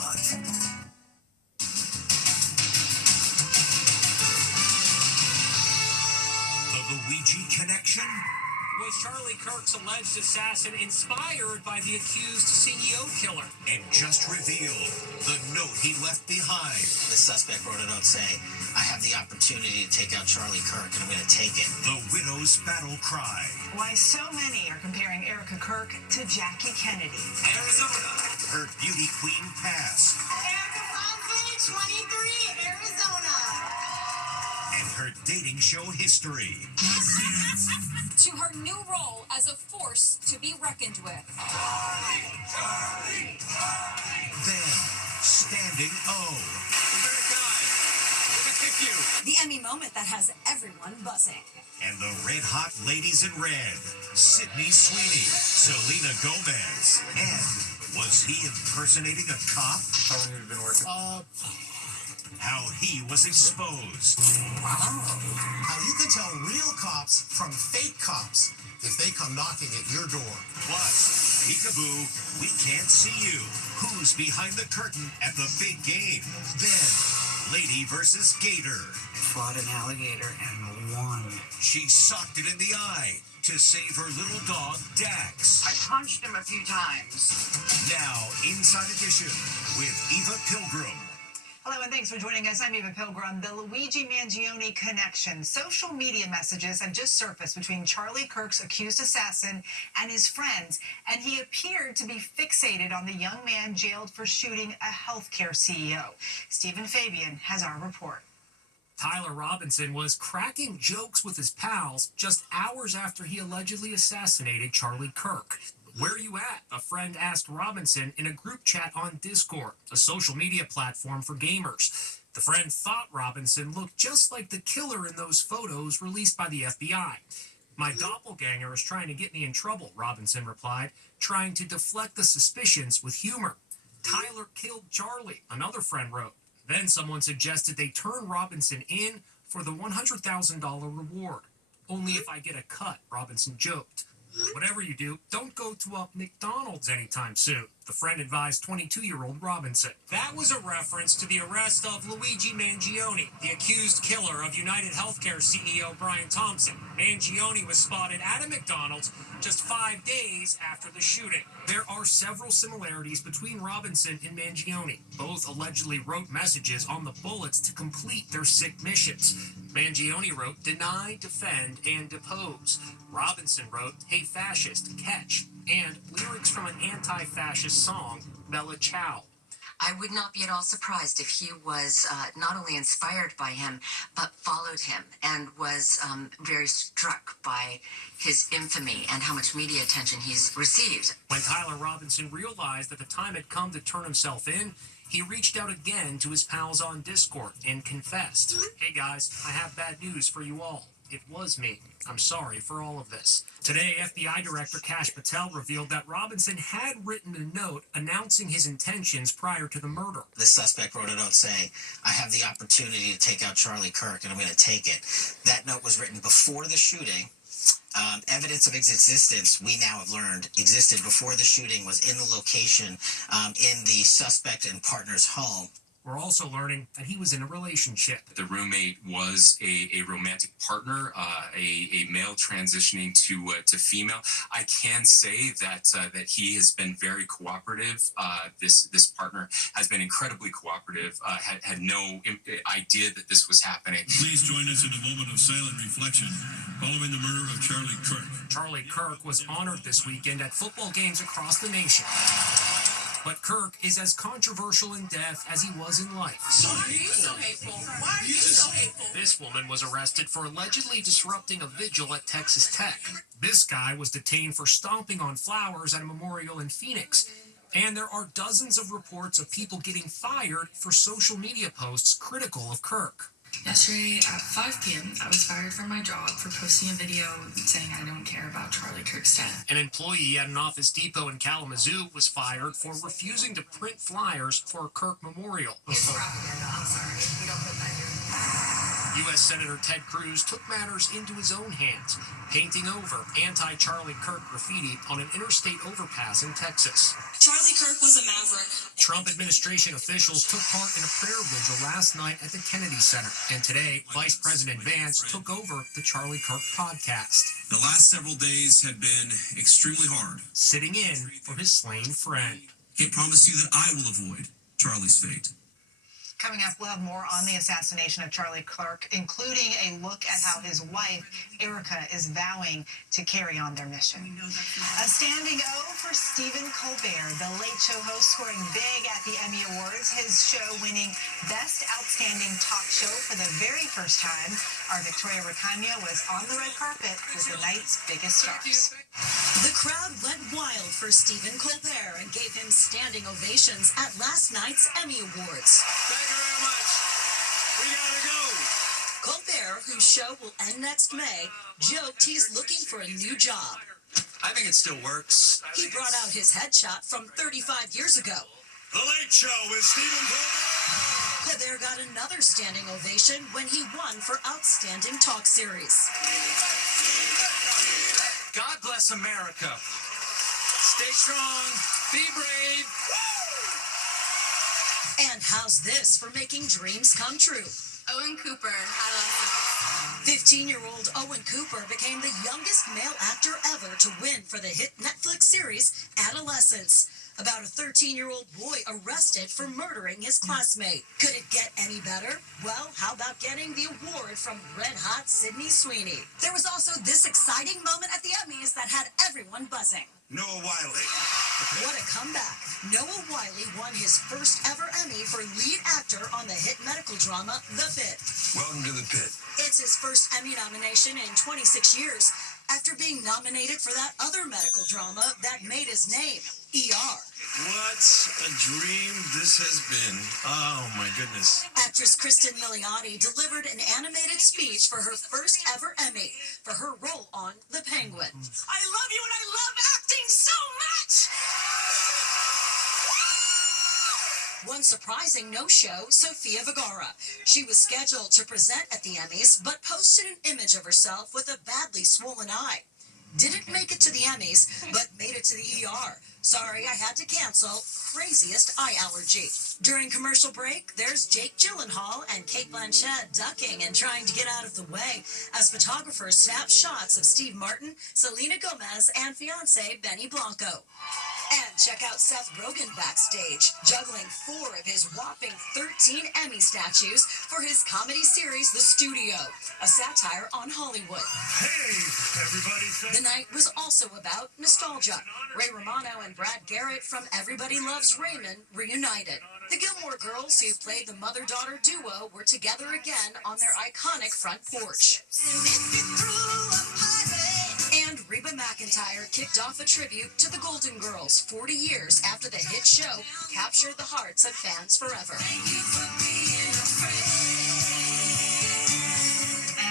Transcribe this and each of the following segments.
month. The Luigi connection? Was Charlie Kirk's alleged assassin inspired by the accused CEO killer? And just revealed the note he left behind. The suspect wrote a note saying, I have the opportunity to take out Charlie Kirk, and I'm going to take it. The widow's battle cry. Why so many are comparing Erica Kirk to Jackie Kennedy. Arizona. Her beauty queen past. Erica Fonfin, 23, Arizona. And her dating show history. To her new role as a force to be reckoned with. Charlie, Charlie, Charlie. Then, Standing O. The Emmy moment that has everyone buzzing. And the red hot ladies in red. Sydney Sweeney, Selena Gomez. And was he impersonating a cop? How long have you been working? How he was exposed. Wow. How you can tell real cops from fake cops if they come knocking at your door. Plus, peekaboo, we can't see you. Who's behind the curtain at the big game? Then, Lady versus Gator. Fought an alligator and won. She socked it in the eye to save her little dog, Dax. I punched him a few times. Now, Inside Edition with Eva Pilgrim. Hello and thanks for joining us. I'm Eva Pilgrim. The Luigi Mangione connection. Social media messages have just surfaced between Charlie Kirk's accused assassin and his friends, and he appeared to be fixated on the young man jailed for shooting a healthcare CEO. Stephen Fabian has our report. Tyler Robinson was cracking jokes with his pals just hours after he allegedly assassinated Charlie Kirk. Where are you at? A friend asked Robinson in a group chat on Discord, a social media platform for gamers. The friend thought Robinson looked just like the killer in those photos released by the FBI. My doppelganger is trying to get me in trouble, Robinson replied, trying to deflect the suspicions with humor. Tyler killed Charlie, another friend wrote. Then someone suggested they turn Robinson in for the $100,000 reward. Only if I get a cut, Robinson joked. Whatever you do, don't go to a McDonald's anytime soon, the friend advised 22-year-old Robinson. That was a reference to the arrest of Luigi Mangione, the accused killer of United Healthcare CEO Brian Thompson. Mangione was spotted at a McDonald's just 5 days after the shooting. There are several similarities between Robinson and Mangione. Both allegedly wrote messages on the bullets to complete their sick missions. Mangione wrote, deny, defend, and depose. Robinson wrote, hey fascist, catch, and lyrics from an anti-fascist song, Bella Ciao. I would not be at all surprised if he was not only inspired by him, but followed him and was very struck by his infamy and how much media attention he's received. When Tyler Robinson realized that the time had come to turn himself in, he reached out again to his pals on Discord and confessed, hey guys, I have bad news for you all. It was me. I'm sorry for all of this. Today, FBI Director Kash Patel revealed that Robinson had written a note announcing his intentions prior to the murder. The suspect wrote a note saying, I have the opportunity to take out Charlie Kirk, and I'm going to take it. That note was written before the shooting. Evidence of its existence, we now have learned, existed before the shooting, was in the location in the suspect and partner's home. We're also learning that he was in a relationship. The roommate was a romantic partner, a male transitioning to female. I can say that that he has been very cooperative. This partner has been incredibly cooperative. Had no idea that this was happening. Please join us in a moment of silent reflection following the murder of Charlie Kirk. Charlie Kirk was honored this weekend at football games across the nation. But Kirk is as controversial in death as he was in life. Why are you so hateful? Why are you so hateful? This woman was arrested for allegedly disrupting a vigil at Texas Tech. This guy was detained for stomping on flowers at a memorial in Phoenix. And there are dozens of reports of people getting fired for social media posts critical of Kirk. Yesterday at 5 p.m., I was fired from my job for posting a video saying I don't care about Charlie Kirk's death. An employee at an Office Depot in Kalamazoo was fired for refusing to print flyers for a Kirk memorial. It's propaganda. I'm sorry. We don't put that here. U.S. Senator Ted Cruz took matters into his own hands, painting over anti-Charlie Kirk graffiti on an interstate overpass in Texas. Charlie Kirk was a maverick. Trump administration officials took part in a prayer vigil last night at the Kennedy Center, and today, Vice President Vance took over the Charlie Kirk podcast. The last several days have been extremely hard. Sitting in for his slain friend. Can't promise you that I will avoid Charlie's fate. Coming up, we'll have more on the assassination of Charlie Kirk, including a look at how his wife, Erica, is vowing to carry on their mission. A standing O for Stephen Colbert, the Late Show host, scoring big at the Emmy Awards, his show winning Best Outstanding Talk Show for the very first time. Our Victoria Recania was on the red carpet with the night's biggest stars. The crowd went wild for Stephen Colbert and gave him standing ovations at last night's Emmy Awards. Thank you very much. We gotta go. Colbert, whose show will end next May, joked he's looking for a new job. I think it still works. He brought out his headshot from 35 years ago. The Late Show with Stephen Colbert. Colbert got another standing ovation when he won for Outstanding Talk Series. God bless America. Stay strong. Be brave. And how's this for making dreams come true? Owen Cooper, adolescent. 15-year-old Owen Cooper became the youngest male actor ever to win for the hit Netflix series Adolescence, about a 13-year-old boy arrested for murdering his classmate. Could it get any better? Well, how about getting the award from red-hot Sydney Sweeney? There was also this exciting moment at the Emmys that had everyone buzzing. Noah Wiley. What a comeback. Noah Wiley won his first ever Emmy for lead actor on the hit medical drama The Pit. Welcome to the pit. It's his first Emmy nomination in 26 years after being nominated for that other medical drama that made his name, ER. What a dream this has been. Oh, my goodness. Actress Kristen Milioti delivered an animated speech for her first ever Emmy for her role on The Penguin. I love you and I love acting so much! One surprising no-show, Sofia Vergara. She was scheduled to present at the Emmys, but posted an image of herself with a badly swollen eye. Didn't make it to the Emmys, but made it to the ER. Sorry, I had to cancel. Craziest eye allergy. During commercial break, there's Jake Gyllenhaal and Cate Blanchett ducking and trying to get out of the way as photographers snap shots of Steve Martin, Selena Gomez, and fiancé Benny Blanco. And check out Seth Rogen backstage, juggling 4 of his whopping 13 Emmy statues for his comedy series The Studio, a satire on Hollywood. Hey, everybody. The night was also about nostalgia. Ray Romano and Brad Garrett from Everybody Loves Raymond reunited. The Gilmore Girls, who played the mother-daughter duo, were together again on their iconic front porch. And Reba McEntire kicked off a tribute to the Golden Girls 40 years after the hit show captured the hearts of fans forever.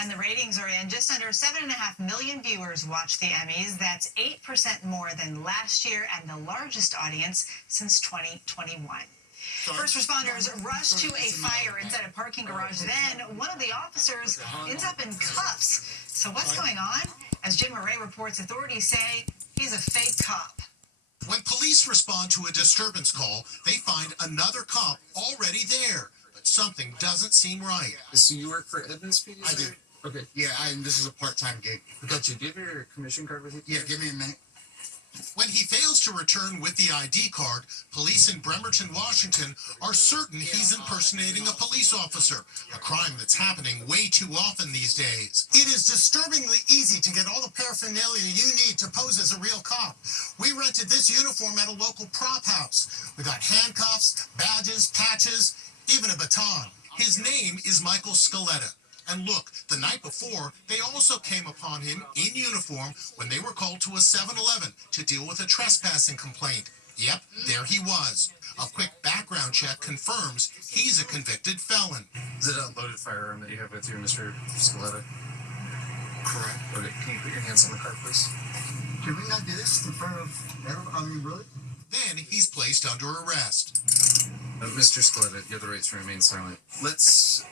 And the ratings are in. Just under 7.5 million viewers watched the Emmys. That's 8% more than last year and the largest audience since 2021. First responders rushed to a fire inside a parking garage. Then one of the officers ends up in cuffs. So what's going on? As Jim Murray reports, authorities say he's a fake cop. When police respond to a disturbance call, they find another cop already there. But something doesn't seem right. So you work for Edmonds PD? I do. Okay. Yeah, and this is a part-time gig. Gotcha. Do you have your commission card with you? Yeah, give me a minute. When he fails to return with the ID card, police in Bremerton, Washington are certain he's impersonating a police officer, a crime that's happening way too often these days. It is disturbingly easy to get all the paraphernalia you need to pose as a real cop. We rented this uniform at a local prop house. We got handcuffs, badges, patches, even a baton. His name is Michael Scaletta. And look, the night before, they also came upon him in uniform when they were called to a 7-Eleven to deal with a trespassing complaint. Yep, there he was. A quick background check confirms he's a convicted felon. Is it a loaded firearm that you have with you, Mr. Scaletta? Correct. Okay, can you put your hands on the card, please? Can we not do this in front of everyone? I mean, really? Then he's placed under arrest. Mr. Scaletta, you have the right to remain silent. Let's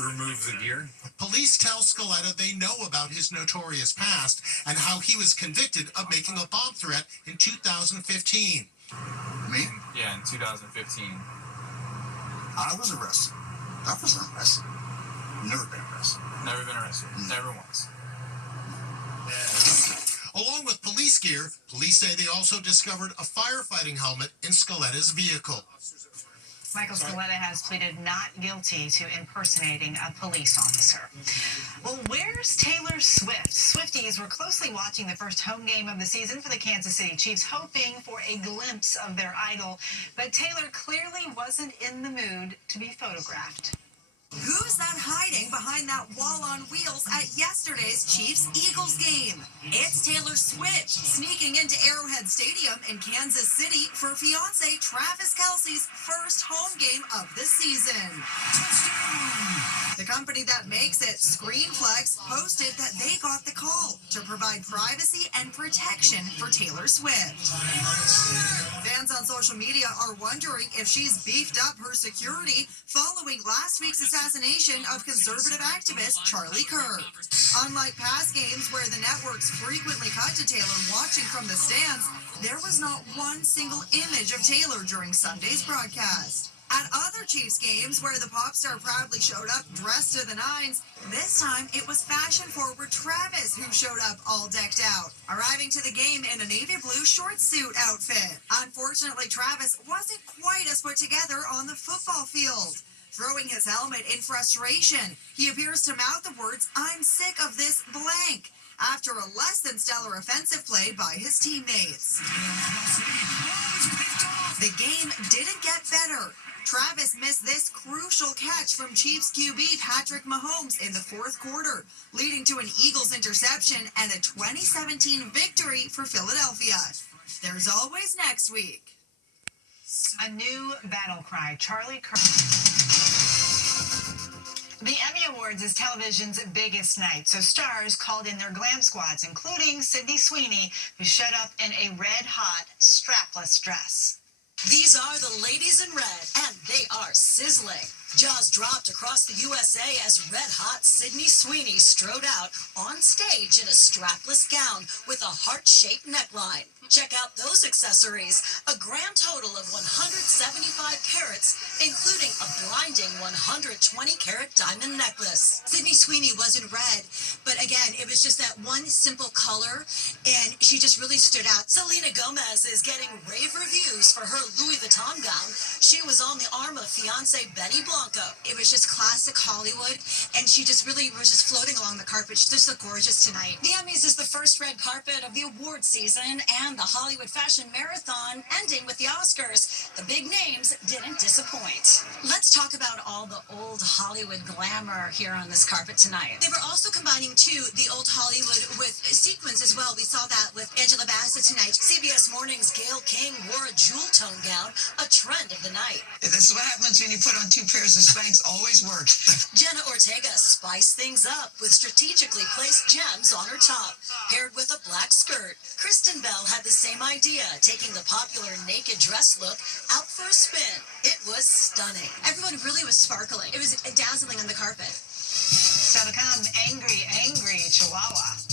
remove the gear. Police tell Scaletta they know about his notorious past and how he was convicted of making a bomb threat in 2015. Me? Yeah, in 2015. I was arrested. I wasn't arrested. Never been arrested. Never been arrested. Never once. Along with police gear, police say they also discovered a firefighting helmet in Scaletta's vehicle. Michael Scaletta has pleaded not guilty to impersonating a police officer. Well, where's Taylor Swift? Swifties were closely watching the first home game of the season for the Kansas City Chiefs, hoping for a glimpse of their idol. But Taylor clearly wasn't in the mood to be photographed. Who's that hiding behind that wall on wheels at yesterday's Chiefs-Eagles game? It's Taylor Swift sneaking into Arrowhead Stadium in Kansas City for fiancé Travis Kelce's first home game of the season. The company that makes it, Screenflex, posted that they got the call to provide privacy and protection for Taylor Swift. Fans on social media are wondering if she's beefed up her security following last week's assassination of conservative activist Charlie Kirk. Unlike past games where the networks frequently cut to Taylor watching from the stands, there was not one single image of Taylor during Sunday's broadcast. At other Chiefs games where the pop star proudly showed up dressed to the nines, this time it was fashion-forward Travis who showed up all decked out, arriving to the game in a navy blue short suit outfit. Unfortunately, Travis wasn't quite as put together on the football field. Throwing his helmet in frustration, he appears to mouth the words, "I'm sick of this blank," after a less than stellar offensive play by his teammates. The game didn't get better. Travis missed this crucial catch from Chiefs QB Patrick Mahomes in the fourth quarter, leading to an Eagles interception and a 2017 victory for Philadelphia. There's always next week. A new battle cry. Charlie Kirk. The Emmy Awards is television's biggest night, so stars called in their glam squads, including Sydney Sweeney, who showed up in a red-hot, strapless dress. These are the ladies in red, and they are sizzling. Jaws dropped across the USA as red-hot Sydney Sweeney strode out on stage in a strapless gown with a heart-shaped neckline. Check out those accessories, a grand total of 175 carats, including a blinding 120-carat diamond necklace. Sydney Sweeney was in red, but again, it was just that one simple color, and she just really stood out. Selena Gomez is getting rave reviews for her Louis Vuitton gown. She was on the arm of fiancé Benny Blanco. It was just classic Hollywood, and she just really was just floating along the carpet. She just looked gorgeous tonight. The Emmys is the first red carpet of the award season, and the Hollywood Fashion Marathon ending with the Oscars. The big names didn't disappoint. Let's talk about all the old Hollywood glamour here on this carpet tonight. They were also combining, too, the old Hollywood with sequins as well. We saw that with Angela Bassett tonight. CBS Morning's Gayle King wore a jewel tone gown, a trend of the night. That's what happens when you put on two pairs of Spanx. Always works. Jenna Ortega spiced things up with strategically placed gems on her top, paired with a black skirt. Kristen Bell had the same idea, taking the popular naked dress look out for a spin. It was stunning. Everyone really was sparkling. It was dazzling on the carpet. So to come, angry Chihuahua.